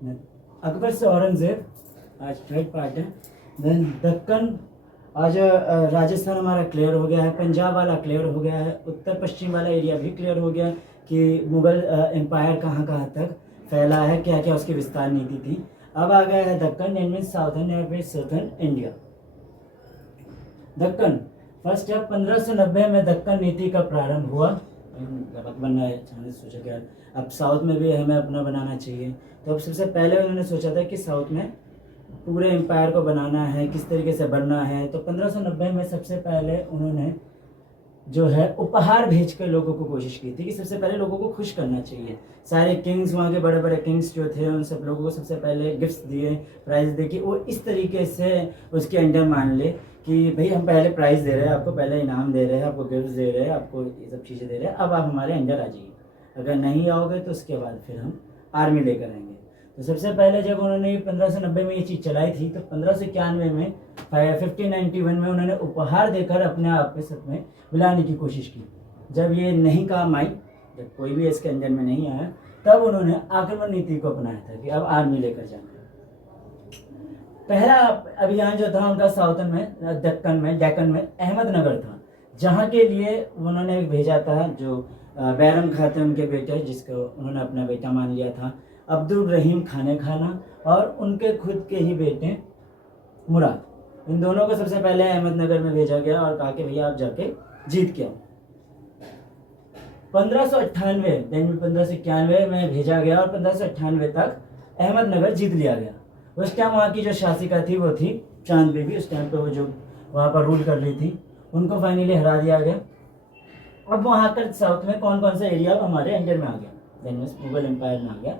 अकबर से औरंगजेब आज third part है। देन दक्कन, आज राजस्थान हमारा क्लियर हो गया है, पंजाब वाला क्लियर हो गया है, उत्तर पश्चिम वाला एरिया भी क्लियर हो गया कि मुगल एम्पायर कहाँ कहाँ तक फैला है, क्या क्या उसकी विस्तार नीति थी। अब आ गया है दक्कन, एंड मीन साउथर्न या फिर सदर्न इंडिया। दक्कन फर्स्ट है 1590 में दक्कन नीति का प्रारंभ हुआ। अकबर ने सोचा कि अब साउथ में भी हमें अपना बनाना चाहिए, तो अब सबसे पहले उन्होंने सोचा था कि साउथ में पूरे एम्पायर को बनाना है, किस तरीके से बनना है। तो 1590 में सबसे पहले उन्होंने जो है उपहार भेज कर लोगों को कोशिश की थी कि सबसे पहले लोगों को खुश करना चाहिए। सारे किंग्स, वहाँ के बड़े बड़े किंग्स जो थे, उन सब लोगों को सबसे पहले गिफ्ट्स दिए, प्राइज़ दे कि वो इस तरीके से उसके अंडर मान ले कि भाई हम पहले प्राइज़ दे रहे हैं आपको, पहले इनाम दे रहे हैं आपको, गिफ्ट्स दे रहे हैं आपको, ये सब चीज़ें दे रहे हैं, अब आप हमारे अंडर आ जाइए। अगर नहीं आओगे तो उसके बाद फिर हम आर्मी लेकर आएंगे। तो सबसे पहले जब उन्होंने 1590 में ये चीज़ चलाई थी, तो 1591 में 1591 में उन्होंने उपहार देकर अपने आप के सब में मिलाने की कोशिश की। जब ये नहीं काम आई, जब कोई भी इसके अंदर में नहीं आया, तब उन्होंने आक्रमण नीति को अपनाया था कि अब आर्मी लेकर जाना। पहला अभियान जो था उनका साउथर्न में, डेक्कन में अहमदनगर था, जहाँ के लिए उन्होंने भेजा था जो बैरम खां थे उनके बेटे, जिसको उन्होंने अपना बेटा मान लिया था, अब्दुल रहीम खाना और उनके खुद के ही बेटे मुराद। इन दोनों को सबसे पहले अहमदनगर में भेजा गया और कहा कि भैया आप जाके जीत के आओ। 1591 में भेजा गया और 1598 तक अहमदनगर जीत लिया गया। उस टाइम वहाँ की जो शासिका थी वो थी चांद बीबी। उस टाइम पे वो जो वहाँ पर रूल कर रही थी, उनको फाइनली हरा दिया गया। अब वहाँ कर साउथ में कौन कौन सा एरिया हमारे अंडर में आ गया, मुगल एम्पायर में आ गया।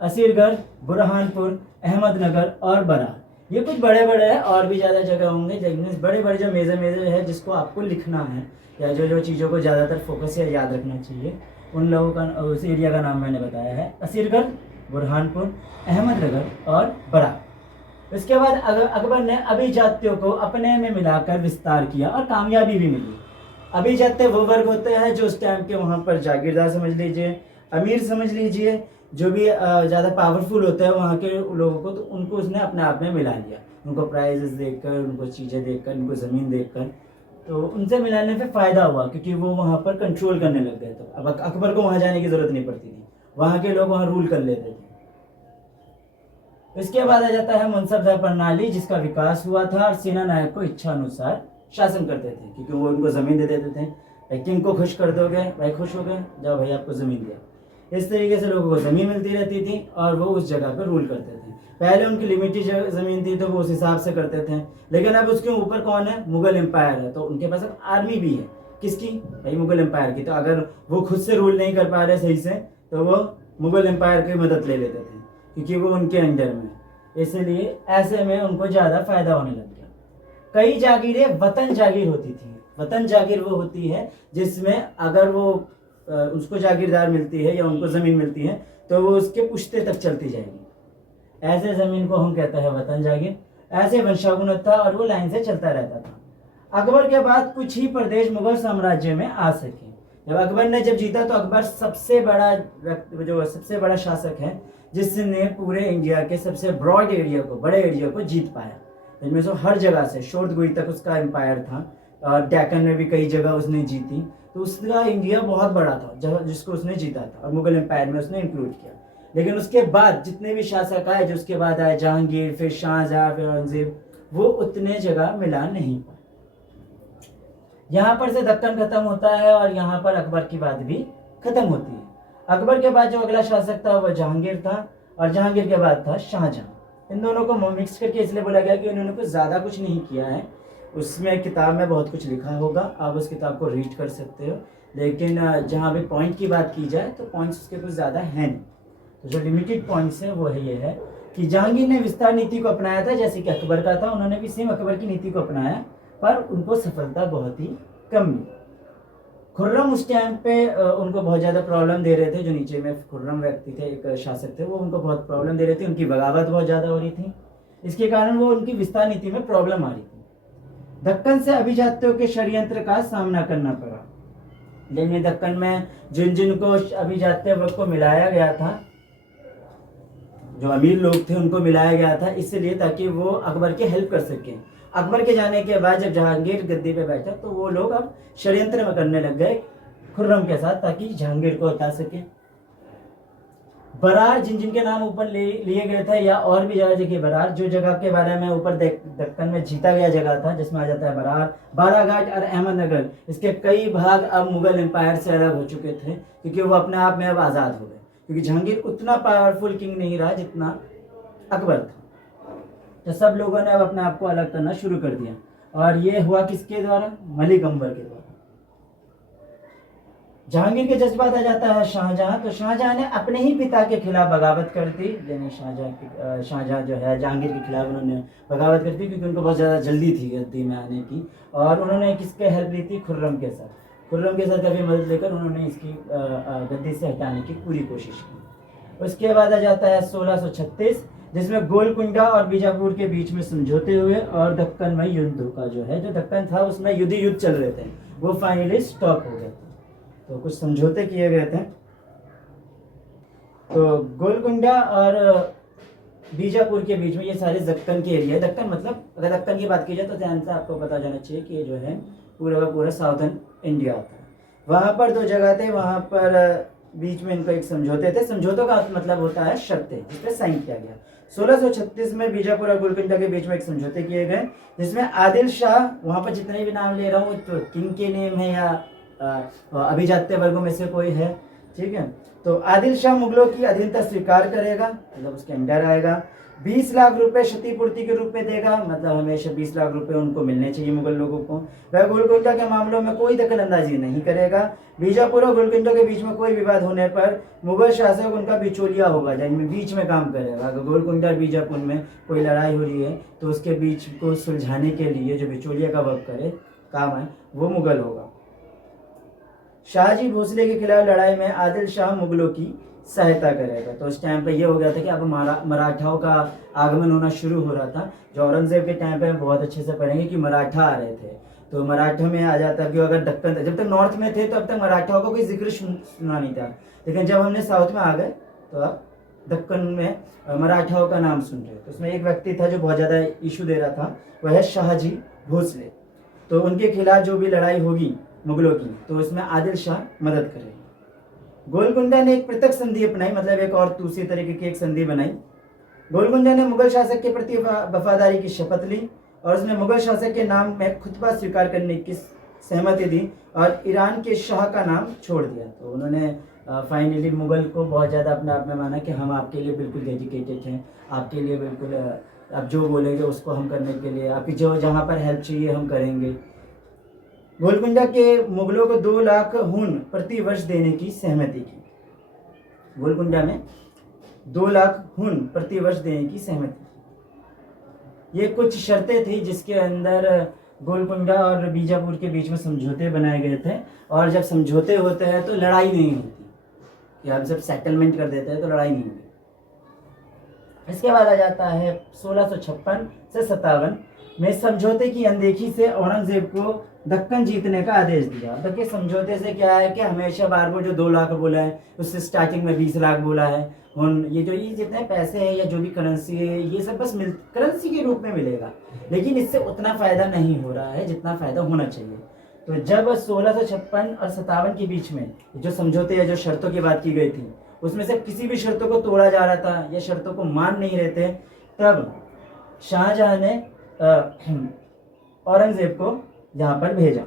असीरगढ़, बुरहानपुर, अहमदनगर और बरा। ये कुछ बड़े बड़े हैं, और भी ज़्यादा जगह होंगे, लेकिन बड़े बड़े जो मेजर है जिसको आपको लिखना है, या जो जो चीज़ों को ज़्यादातर फोकस या याद रखना चाहिए, उन लोगों का, उस एरिया का नाम मैंने बताया है। असीरगढ़, बुरहानपुर, अहमदनगर और बरा। इसके बाद अकबर ने अभिजात्यों को अपने में मिलाकर विस्तार किया और कामयाबी भी मिली। अभिजात्य वो वर्ग होते हैं जो उस टाइम के वहाँ पर जागीरदार समझ लीजिए, अमीर समझ लीजिए, जो भी ज़्यादा पावरफुल होते हैं वहाँ के लोगों को, तो उनको उसने अपने आप में मिला लिया। उनको प्राइजेस देकर, उनको चीज़ें देकर, उनको ज़मीन देकर, तो उनसे मिलाने पे फ़ायदा हुआ क्योंकि वो वहाँ पर कंट्रोल करने लग गए। तो अब अकबर को वहाँ जाने की ज़रूरत नहीं पड़ती थी, वहाँ के लोग वहाँ रूल कर लेते थे। इसके बाद आ जाता है मनसबदार प्रणाली, जिसका विकास हुआ था और सेना नायक को इच्छा अनुसार शासन करते थे, क्योंकि वो उनको ज़मीन दे देते थे। भाई किंग को खुश कर दोगे, भाई खुश हो गए, जाओ भाई आपको ज़मीन दिया। इस तरीके से लोगों को ज़मीन मिलती रहती थी और वो उस जगह पर रूल करते थे। पहले उनकी लिमिटेड ज़मीन थी तो वो उस हिसाब से करते थे, लेकिन अब उसके ऊपर कौन है, मुगल एम्पायर है, तो उनके पास अब आर्मी भी है। किसकी, भाई मुगल एम्पायर की। तो अगर वो खुद से रूल नहीं कर पा रहे सही से, तो वो मुगल एम्पायर की मदद ले लेते थे, क्योंकि वो उनके अंडर में। इसलिए ऐसे में उनको ज़्यादा फायदा होने लग गया। कई जागीरें वतन जागीर होती थी। वतन जागीर वो होती है जिसमें अगर वो उसको जागीरदार मिलती है या उनको ज़मीन मिलती है तो वो उसके पुश्ते तक चलती जाएगी। ऐसे ज़मीन को हम कहते हैं वतन जागीर। ऐसे वंशागुणत था और वो लाइन से चलता रहता था। अकबर के बाद कुछ ही प्रदेश मुगल साम्राज्य में आ सके। जब अकबर ने जीता तो अकबर सबसे बड़ा शासक है जिसने पूरे इंडिया के सबसे ब्रॉड एरिया को, बड़े एरिया को जीत पाया। इनमें से हर जगह से शोरगुई तक उसका एम्पायर था, और डेक्कन में भी कई जगह उसने जीती। तो उसका इंडिया बहुत बड़ा था जिसको उसने जीता था, और मुगल एम्पायर में उसने इंक्लूड किया। लेकिन उसके बाद जितने भी शासक आए, जो उसके बाद आए जहांगीर, फिर शाहजहां, फिर औरंगजेब, वो उतने जगह मिला नहीं पाए। यहाँ पर से दक्कन खत्म होता है और यहाँ पर अकबर की बात भी खत्म होती है। अकबर के बाद जो अगला शासक था वह जहांगीर था, और जहांगीर के बाद था शाहजहां। इन दोनों को मिक्स करके इसलिए बोला गया कि उन्होंने कुछ ज़्यादा कुछ नहीं किया है। उसमें किताब में बहुत कुछ लिखा होगा, आप उस किताब को रीड कर सकते हो, लेकिन जहाँ भी पॉइंट की बात की जाए तो पॉइंट्स उसके कुछ ज़्यादा हैं नहीं। तो जो लिमिटेड पॉइंट्स हैं वो ये है कि जहांगीर ने विस्तार नीति को अपनाया था, जैसे कि अकबर का था। उन्होंने भी सेम अकबर की नीति को अपनाया, पर उनको सफलता बहुत ही कम मिली। खुर्रम उस टाइम पे उनको बहुत ज़्यादा प्रॉब्लम दे रहे थे। जो नीचे में खुर्रम व्यक्ति थे, एक शासक थे, वो उनको बहुत प्रॉब्लम दे रहे थे। उनकी बगावत बहुत ज़्यादा हो रही थी, इसके कारण वो उनकी विस्तार नीति में प्रॉब्लम आ रही थी। दक्कन से अभिजात्यों के षड्यंत्र का सामना करना पड़ा। लेकिन दक्कन में जिन जिन को अभिजात्य वर्ग को मिलाया गया था, जो अमीर लोग थे उनको मिलाया गया था, इसलिए ताकि वो अकबर की हेल्प कर सकें। अकबर के जाने के बाद जब जहांगीर गद्दी पे बैठा तो वो लोग अब षड्यंत्र में करने लग गए खुर्रम के साथ, ताकि जहांगीर को हटा सके। बरार जिन जिन के नाम ऊपर लिए गए थे, या और भी जगह बरार, जो जगह के बारे में ऊपर दक्कन में जीता गया जगह था, जिसमें आ जाता है बरार, बालाघाट और अहमदनगर, इसके कई भाग अब मुगल एम्पायर से अलग हो चुके थे, क्योंकि वो अपने आप में अब आज़ाद हो गए, क्योंकि जहांगीर उतना पावरफुल किंग नहीं रहा जितना अकबर था। तो सब लोगों ने अब अपने आप को अलग करना शुरू कर दिया, और ये हुआ किसके द्वारा? मलिक अंबर के द्वारा। जहांगीर के जज्बात आ जाता है शाहजहां, तो शाहजहां ने अपने ही पिता के खिलाफ बगावत कर दी। यानी शाहजहां जो है जहांगीर के खिलाफ उन्होंने बगावत कर दी, क्योंकि उनको बहुत ज़्यादा जल्दी थी गद्दी में आने की, और उन्होंने किसके हेल्प ली थी? खुर्रम के साथ। खुर्रम के साथ काफ़ी मदद लेकर उन्होंने इसकी गद्दी से हटाने की पूरी कोशिश की। उसके बाद आ जाता है 1636, जिसमें गोलकुंडा और बीजापुर के बीच में समझौते हुए, और दक्कन में युद्ध का जो है, जो दक्कन था उसमें युद्ध चल रहे थे, वो फाइनली स्टॉप हो गए थे। तो कुछ समझौते किए गए थे। तो गोलकुंडा और बीजापुर के बीच में, ये सारे दक्कन के एरिया है। दक्कन मतलब, अगर दक्कन की बात की जाए तो ध्यान से आपको पता जाना चाहिए कि ये जो है पूरा का पूरा साउथर्न इंडिया आता है। वहाँ पर दो जगह थे, वहाँ पर बीच में इनको एक समझौते थे। समझौतों का मतलब होता है शर्तें, जिस पर साइन किया गया। 1636 में बीजापुर और गोलकुंडा के बीच में एक समझौते किए गए, जिसमें आदिल शाह, वहाँ पर जितने भी नाम ले रहा हूँ तो किंग के नेम है या अभिजात्य वर्गों में से कोई है, ठीक है। तो आदिल शाह मुगलों की अधीनता स्वीकार करेगा, मतलब उसके अंडर आएगा। 20 लाख रुपए क्षतिपूर्ति के रूप में देगा, मतलब हमेशा 20 लाख रुपए उनको मिलने चाहिए मुगल लोगों को। वह गोलकुंडा के मामलों में कोई दखल अंदाजी नहीं करेगा। बीजापुर और गोलकुंडा के बीच में कोई विवाद होने पर मुगल शासक उनका बिचौलिया होगा, यानी बीच में काम करेगा। अगर गोलकुंडा और बीजापुर में कोई लड़ाई हो रही है तो उसके बीच को सुलझाने के लिए जो बिचौलिया का वर्क करे, काम है, वो मुगल होगा। शाहजी भोसले के खिलाफ लड़ाई में आदिल शाह मुगलों की सहायता करेगा। तो उस टाइम पे ये हो गया था कि अब मराठाओं का आगमन होना शुरू हो रहा था। जो औरंगजेब के टाइम पे बहुत अच्छे से पढ़ेंगे कि मराठा आ रहे थे, तो मराठा में आ जाता कि अगर दक्कन, जब तक नॉर्थ में थे तो अब तक मराठाओं का कोई जिक्र सुना नहीं था, लेकिन जब हमने साउथ में आ गए तो अब दक्कन में मराठाओं का नाम सुन रहे। तो उसमें एक व्यक्ति था जो बहुत ज़्यादा इशू दे रहा था, वह है शाहजी भोसले। तो उनके खिलाफ जो भी लड़ाई होगी मुगलों की, तो उसमें आदिल शाह मदद करेगा। गोलकुंडा ने एक पृथक संधि अपनाई, मतलब एक और दूसरी तरीके की एक संधि बनाई। गोलकुंडा ने मुगल शासक के प्रति वफादारी की शपथ ली, और उसने मुगल शासक के नाम में खुतबा स्वीकार करने की सहमति दी, और ईरान के शाह का नाम छोड़ दिया। तो उन्होंने फाइनली मुगल को बहुत ज़्यादा अपने आप में माना कि हम आपके लिए बिल्कुल डेडिकेटेड हैं, आपके लिए बिल्कुल आप जो बोलेंगे उसको हम करने के लिए, आपकी जो जहाँ पर हेल्प चाहिए हम करेंगे। गोलकुंडा के मुगलों को 2 लाख हुन प्रति वर्ष देने की सहमति की। गोलकुंडा में 2 लाख हुन प्रति वर्ष देने की सहमति की। ये कुछ शर्तें थी जिसके अंदर गोलकुंडा और बीजापुर के बीच में समझौते बनाए गए थे। और जब समझौते होते हैं तो लड़ाई नहीं होती, कि आप जब सेटलमेंट कर देते हैं तो लड़ाई नहीं होती। इसके बाद आ जाता है 1656 से 57 में समझौते की अनदेखी से औरंगजेब को दक्कन जीतने का आदेश दिया। देखिए समझौते से क्या है कि हमेशा बार बार जो 2 लाख बोला है उससे स्टार्टिंग में 20 लाख बोला है। ये जितने पैसे हैं या जो भी करेंसी है ये सब बस करेंसी के रूप में मिलेगा, लेकिन इससे उतना फायदा नहीं हो रहा है जितना फायदा होना चाहिए। तो जब 1656 और 57 के बीच में जो समझौते या जो शर्तों की बात की गई थी, उसमें से किसी भी शर्तों को तोड़ा जा रहा था या शर्तों को मान नहीं रहे थे, तब शाहजहां ने औरंगजेब को यहाँ पर भेजा।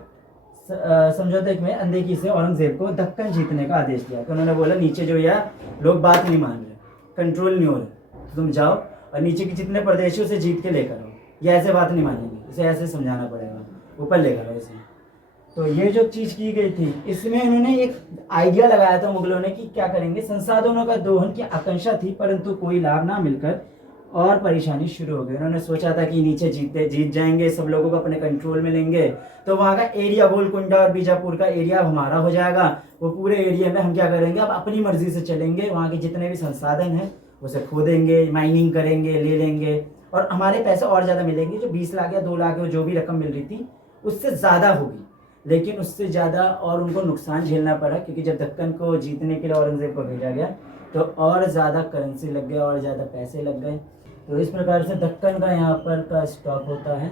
समझौते में अनदेखी से औरंगजेब को दक्कन जीतने का आदेश दिया। तो उन्होंने बोला नीचे जो यार लोग बात नहीं मान रहे, कंट्रोल नहीं हो रहे, तो तुम जाओ और नीचे के जितने प्रदेशों से जीत के लेकर आओ। ये ऐसे बात नहीं मानेंगे, इसे ऐसे समझाना पड़ेगा, ऊपर लेकर आओ इसे। तो ये जो चीज़ की गई थी, इसमें इन्होंने एक आइडिया लगाया था मुगलों ने कि क्या करेंगे। संसाधनों का दोहन की आकांक्षा थी, परंतु कोई लाभ ना मिलकर और परेशानी शुरू हो गई। उन्होंने सोचा था कि नीचे जीत जाएंगे, सब लोगों को अपने कंट्रोल में लेंगे, तो वहाँ का एरिया गोलकुंडा और बीजापुर का एरिया हमारा हो जाएगा। वो पूरे एरिया में हम क्या करेंगे, अब अपनी मर्जी से चलेंगे, वहाँ के जितने भी संसाधन हैं उसे खोदेंगे, माइनिंग करेंगे, ले लेंगे, और हमारे पैसे और ज़्यादा मिलेंगे। जो 20 लाख या 2 लाख जो भी रकम मिल रही थी उससे ज़्यादा होगी, लेकिन उससे ज़्यादा और उनको नुकसान झेलना पड़ा, क्योंकि जब दक्कन को जीतने के लिए औरंगजेब को भेजा गया तो और ज़्यादा करेंसी लग गया और ज़्यादा पैसे लग गए। तो इस प्रकार से दक्कन का यहाँ पर का स्टॉक होता है।